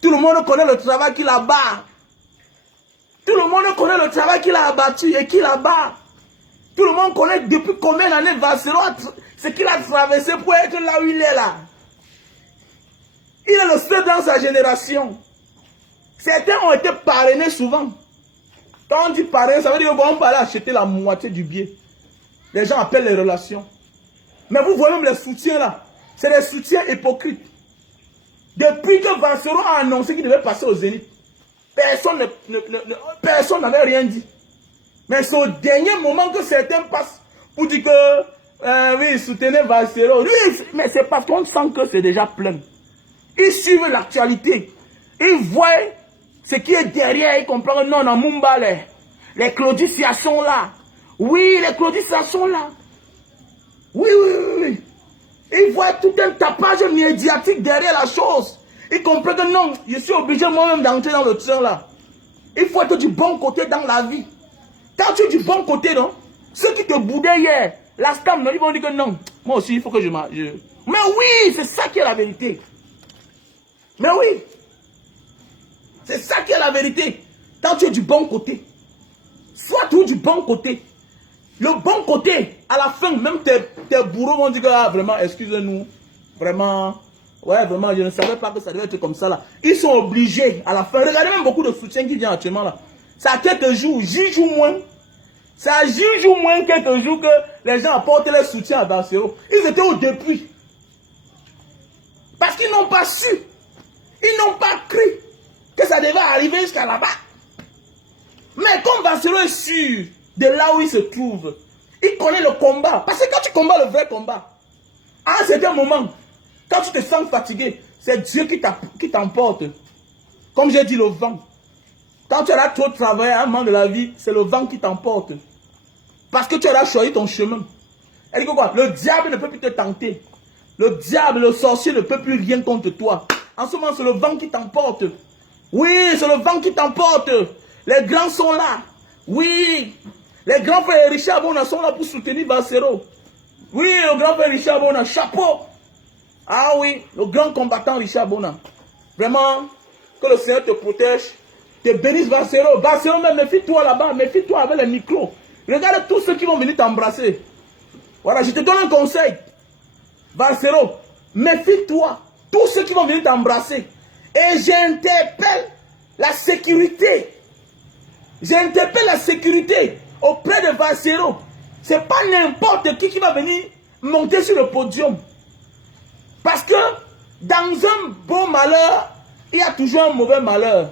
Tout le monde connaît le travail qu'il a bas. Tout le monde connaît le travail qu'il a abattu et qu'il a bas. Tout le monde connaît depuis combien d'années Vassero, ce qu'il a traversé pour être là où il est là. Il est le seul dans sa génération. Certains ont été parrainés souvent. Quand on dit parrainer, ça veut dire qu'on peut aller acheter la moitié du billet. Les gens appellent les relations. Mais vous voyez même les soutiens là. C'est des soutiens hypocrites. Depuis que Vassero a annoncé qu'il devait passer au Zénith, personne n'avait rien dit. Mais c'est au dernier moment que certains passent pour dire que oui, soutenez Vassero. Oui, mais c'est parce qu'on sent que c'est déjà plein. Ils suivent l'actualité. Ils voient ce qui est derrière. Ils comprennent. Non, non, Mumba, les claudiciations là. Oui, les claudiciations là. Oui, oui, oui, oui. Ils voient tout un tapage médiatique derrière la chose. Ils comprennent que non, je suis obligé moi-même d'entrer dans le train là. Il faut être du bon côté dans la vie. Quand tu es du bon côté, non, ceux qui te boudaient hier, la scam, non, ils vont dire que non, moi aussi, il faut que je... Mais oui, c'est ça qui est la vérité. Mais oui, c'est ça qui est la vérité. Quand tu es du bon côté, sois tout du bon côté. Le bon côté, à la fin, même tes bourreaux vont dire que ah, vraiment, excusez-nous, vraiment, ouais, vraiment, je ne savais pas que ça devait être comme ça là. Ils sont obligés à la fin. Regardez même beaucoup de soutien qui vient actuellement là. Ça a quelques jours, 10 jours moins. Ça a 10 jours moins quelques jours que les gens apportent leur soutien à Vassero. Ils étaient au début. Parce qu'ils n'ont pas su. Ils n'ont pas cru que ça devait arriver jusqu'à là-bas. Mais comme Vassero est sûr de là où il se trouve, il connaît le combat. Parce que quand tu combats le vrai combat, à un certain moment, quand tu te sens fatigué, c'est Dieu qui t'emporte. Comme j'ai dit, le vent. Quand tu auras trop travaillé à un moment de la vie, c'est le vent qui t'emporte. Parce que tu auras choisi ton chemin. Elle dit quoi? Le diable ne peut plus te tenter. Le diable, le sorcier ne peut plus rien contre toi. En ce moment, c'est le vent qui t'emporte. Oui, c'est le vent qui t'emporte. Les grands sont là. Oui. Les grands frères Richard Bona sont là pour soutenir Vassero. Oui, le grand frère Richard Bona, chapeau. Ah oui, le grand combattant Richard Bona. Vraiment, que le Seigneur te protège. Te bénisse Vassero. Vassero, même méfie-toi là-bas. Méfie-toi avec les micros. Regarde tous ceux qui vont venir t'embrasser. Voilà, je te donne un conseil. Vassero, méfie-toi. Tous ceux qui vont venir t'embrasser. Et j'interpelle la sécurité. J'interpelle la sécurité auprès de Valsero. Ce n'est pas n'importe qui va venir monter sur le podium. Parce que dans un bon malheur, il y a toujours un mauvais malheur.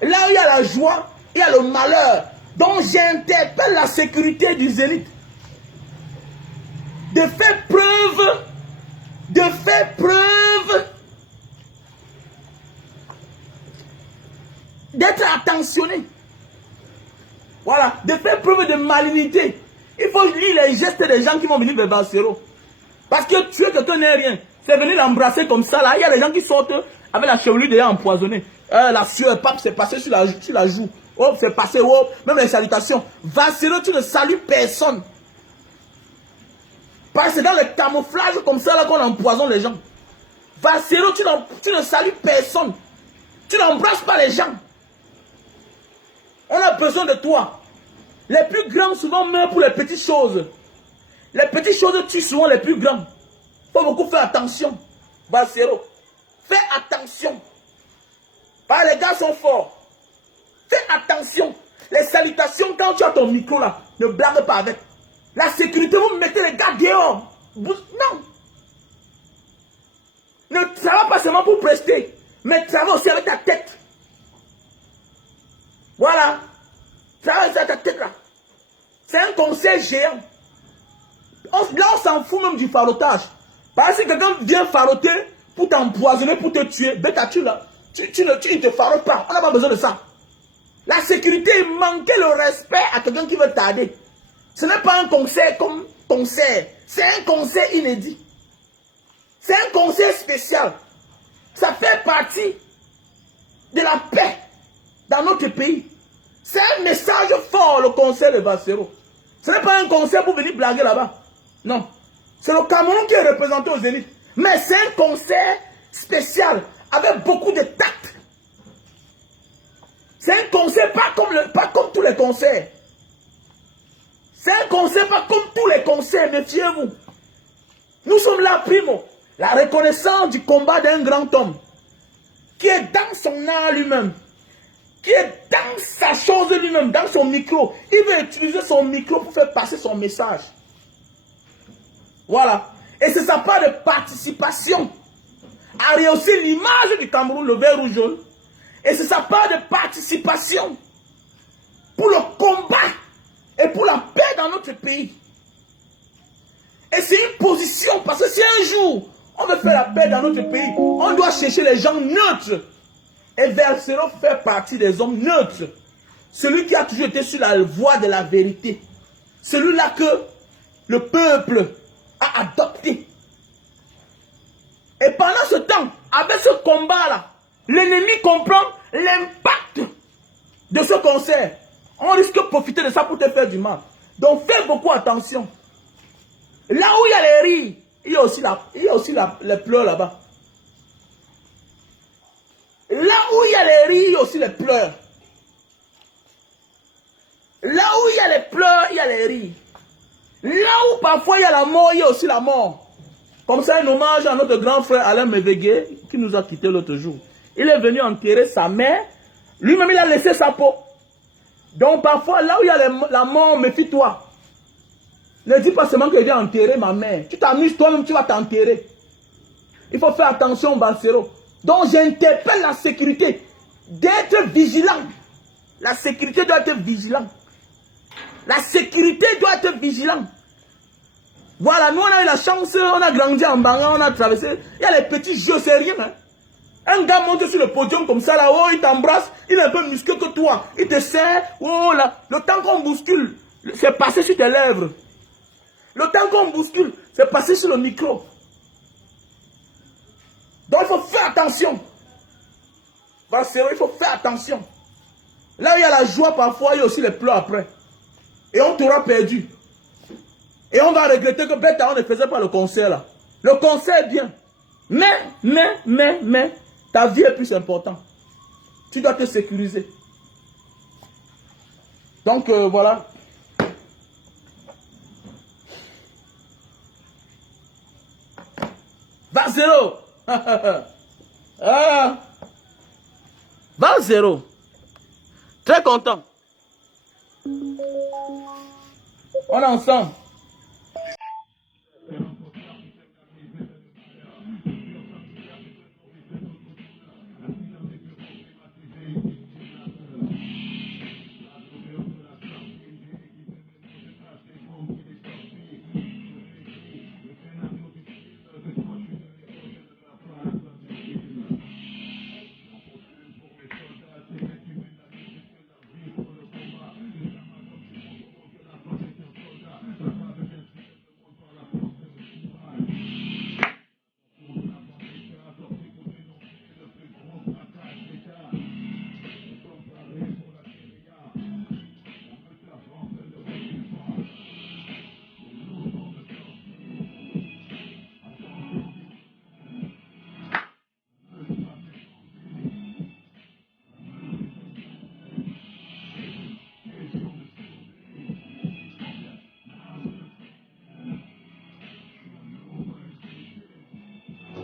Là où il y a la joie, il y a le malheur. Donc j'interpelle la sécurité du Zénith. De faire preuve d'être attentionné. Voilà, de faire preuve de malignité. Il faut lire les gestes des gens qui vont venir vers Valsero. Parce que tuer quelqu'un n'est rien. C'est venir l'embrasser comme ça là. Il y a des gens qui sortent avec la chevelure déjà empoisonnée. La sueur, pape, c'est passé sur la joue. Oh, c'est passé, oh, même les salutations. Valsero, tu ne salues personne. Parce que c'est dans le camouflage comme ça là qu'on empoisonne les gens. Valsero, tu ne salues personne. Tu n'embrasses pas les gens. On a besoin de toi. Les plus grands souvent meurent pour les petites choses. Les petites choses tuent souvent les plus grands. Il faut beaucoup faire attention. Valsero, fais attention. Parce que les gars sont forts. Fais attention. Les salutations, quand tu as ton micro là, ne blague pas avec. La sécurité, vous mettez les gars dehors. Non. Ne travaille pas seulement pour prester, mais travaille aussi avec ta tête. Voilà. Travaille avec ta tête là. C'est un conseil géant. Là, on s'en fout même du farotage. Parce que si quelqu'un vient faroter pour t'empoisonner, pour te tuer, tu ne te farotes pas. On n'a pas besoin de ça. La sécurité, il manquait le respect à quelqu'un qui veut t'aider. Ce n'est pas un conseil comme conseil. C'est un conseil inédit. C'est un conseil spécial. Ça fait partie de la paix dans notre pays. C'est un message fort, le conseil de Valsero. Ce n'est pas un conseil pour venir blaguer là-bas. Non. C'est le Cameroun qui est représenté au Zénith. Mais c'est un conseil spécial, avec beaucoup de tact. C'est un conseil pas comme tous les conseils. C'est un conseil pas comme tous les conseils, méfiez-vous. Nous sommes là, primo. La reconnaissance du combat d'un grand homme qui est dans son art lui-même, qui est dans sa chose lui-même, dans son micro. Il veut utiliser son micro pour faire passer son message. Voilà. Et c'est sa part de participation à rehausser l'image du Cameroun, le vert ou jaune. Et c'est sa part de participation pour le combat et pour la paix dans notre pays. Et c'est une position, parce que si un jour on veut faire la paix dans notre pays, on doit chercher les gens neutres. Et Valsero fait partie des hommes neutres. Celui qui a toujours été sur la voie de la vérité. Celui-là que le peuple a adopté. Et pendant ce temps, avec ce combat-là, l'ennemi comprend l'impact de ce concert. On risque de profiter de ça pour te faire du mal. Donc fais beaucoup attention. Là où il y a les rires, il y a aussi les pleurs là-bas. Là où il y a les rires, il y a aussi les pleurs. Là où il y a les pleurs, il y a les rires. Là où parfois il y a la mort, il y a aussi la mort. Comme ça, un hommage à notre grand frère Alain Mévégué, qui nous a quittés l'autre jour. Il est venu enterrer sa mère. Lui-même, il a laissé sa peau. Donc parfois, là où il y a la mort, méfie-toi. Ne dis pas seulement que je viens enterrer ma mère. Tu t'amuses toi-même, tu vas t'enterrer. Il faut faire attention, Valsero. Donc j'interpelle la sécurité d'être vigilant. La sécurité doit être vigilante. La sécurité doit être vigilante. Voilà, nous on a eu la chance, on a grandi en Banga, on a traversé. Il y a les petits jeux, c'est rien. Hein? Un gars monte sur le podium comme ça, là, oh, il t'embrasse, il est un peu musclé que toi. Il te serre, oh là, le temps qu'on bouscule, c'est passé sur tes lèvres. Le temps qu'on bouscule, c'est passé sur le micro. Donc il faut faire attention. Valsero, il faut faire attention. Là où il y a la joie parfois, il y a aussi les pleurs après. Et on t'aura perdu. Et on va regretter que Beta, on ne faisait pas le concert là. Le concert est bien. Mais, ta vie est plus importante. Tu dois te sécuriser. Donc voilà. Valsero. Valsero. Très content. On est ensemble.